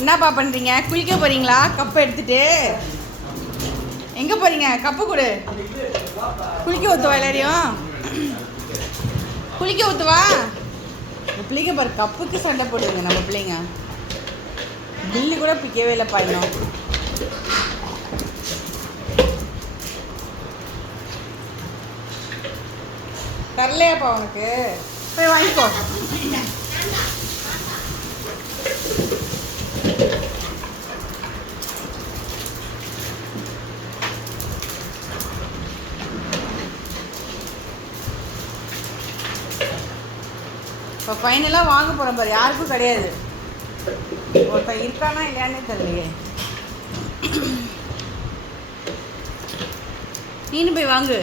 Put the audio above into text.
என்னப்பா பண்ணுறீங்க? குளிக்க போகிறீங்களா? கப்பை எடுத்துகிட்டு எங்கே போகிறீங்க? கப்பு கொடு. குளிக்க ஊற்றுவா எல்லாரையும். குளிக்க ஊற்றுவா. இந்த பிள்ளைங்க பாரு கப்புக்கு சண்டை போடுங்க. நம்ம பிள்ளைங்க பில்லு கூட பிக்கவே இல்லைப்பா இன்னும். தரலையாப்பா உனக்கு? போய் வாங்கிக்கோ. இப்போ ஃபைனலாக வாங்க போகிறோம் பாரு. யாருக்கும் கிடையாது. ஒருத்தன் இருக்கானா இல்லையானே தெரியலையே. நீனு போய் வாங்கு.